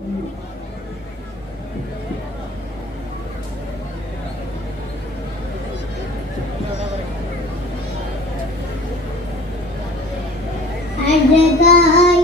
I'd rather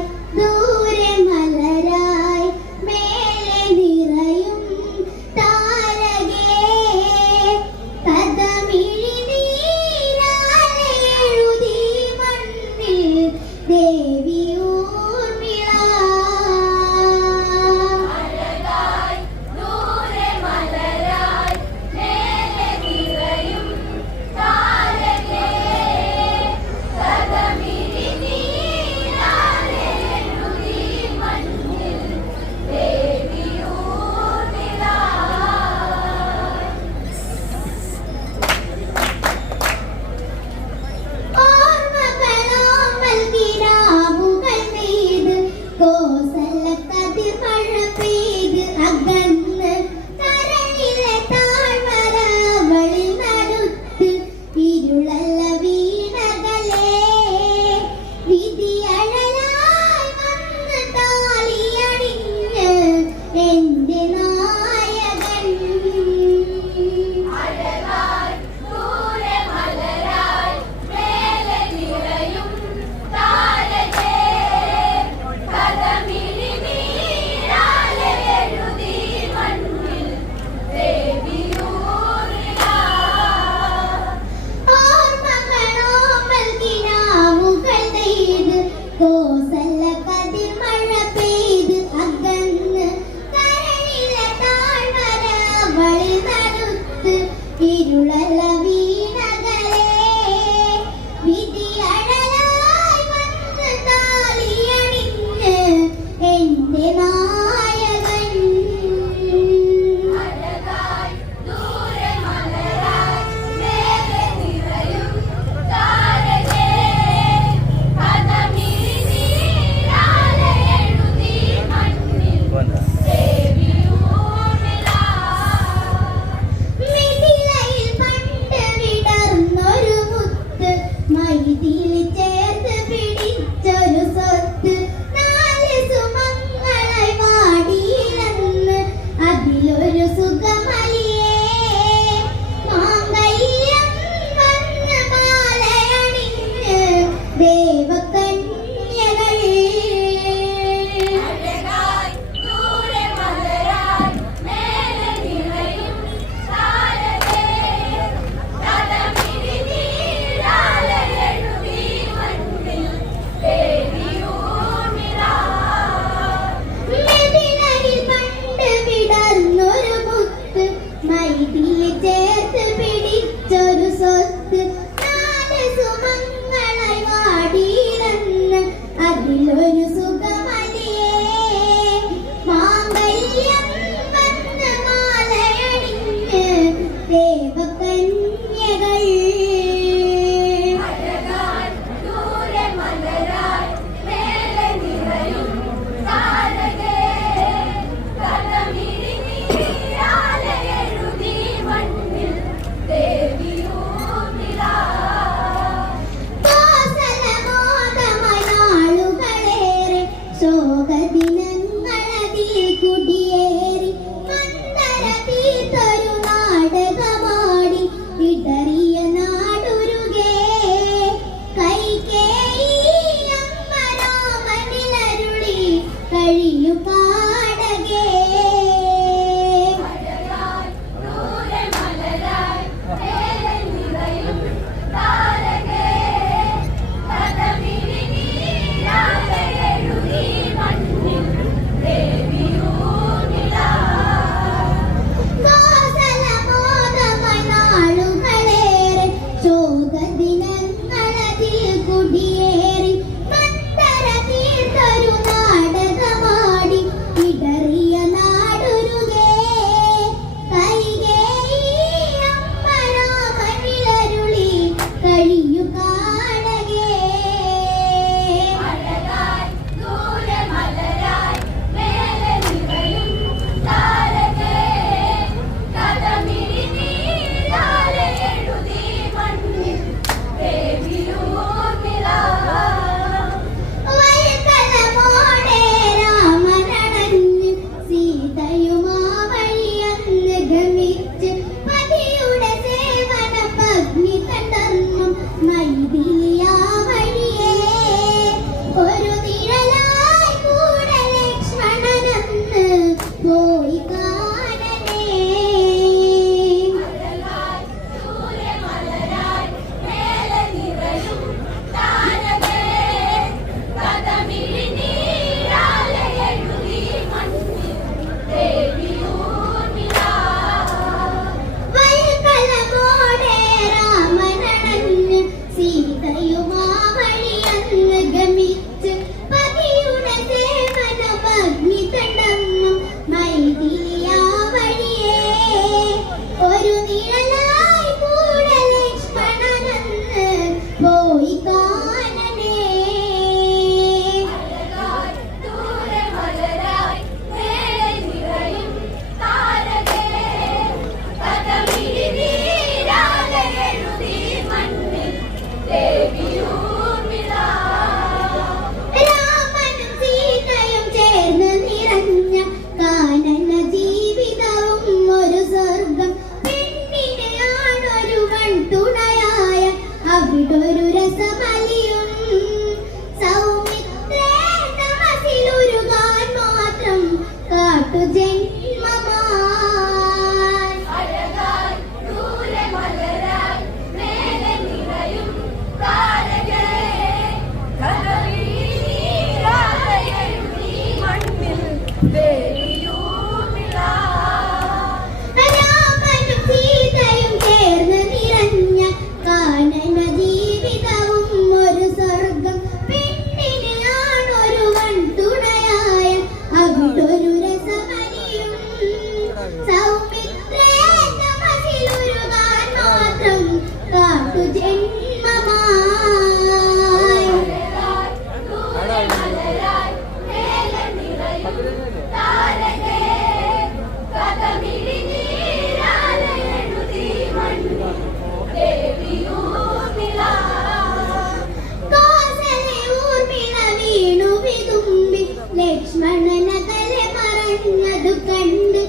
മറഞ്ഞതു കണ്ട്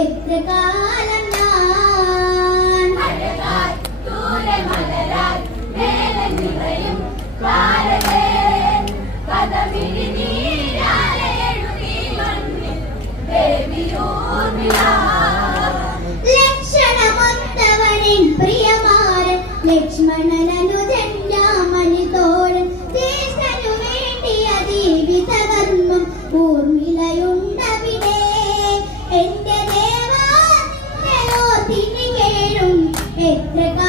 എത്ര കാലം തിരുവേലും എത്ര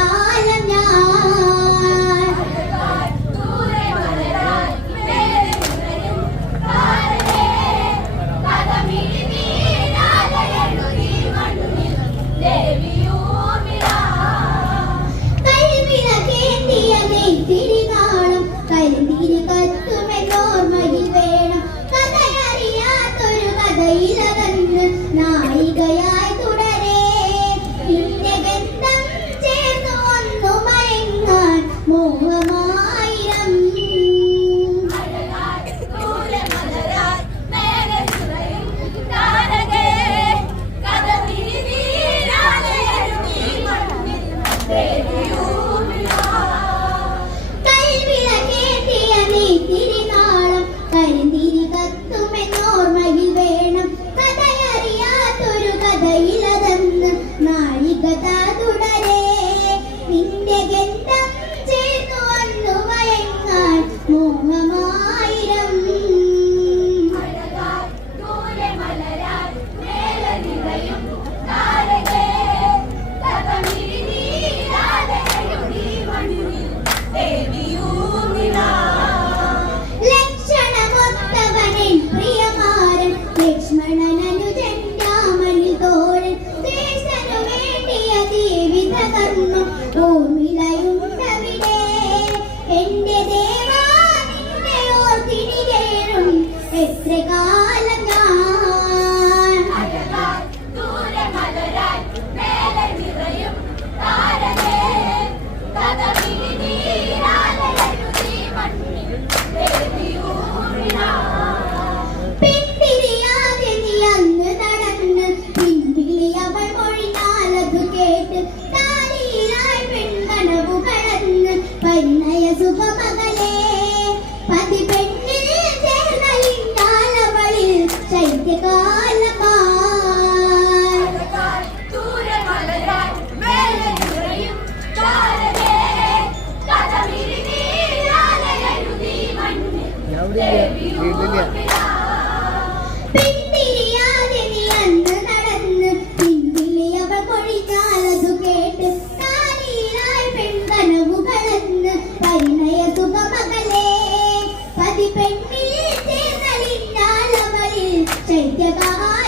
Kita.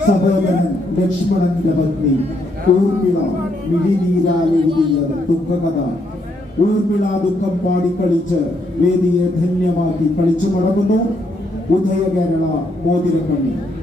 സഹോദരൻ ലക്ഷ്മണന്റെ പത്നി. ഊർമിള മിഴിനീരാലെഴുതിയ ദുഃഖകഥ. ഊർമിള ദുഃഖം പാടിക്കളിച്ച് വേദിയെ ധന്യമാക്കി കളിച്ചു മടങ്ങുന്നു. ഉദയ കേരള മോതിരക്കണ്ണി.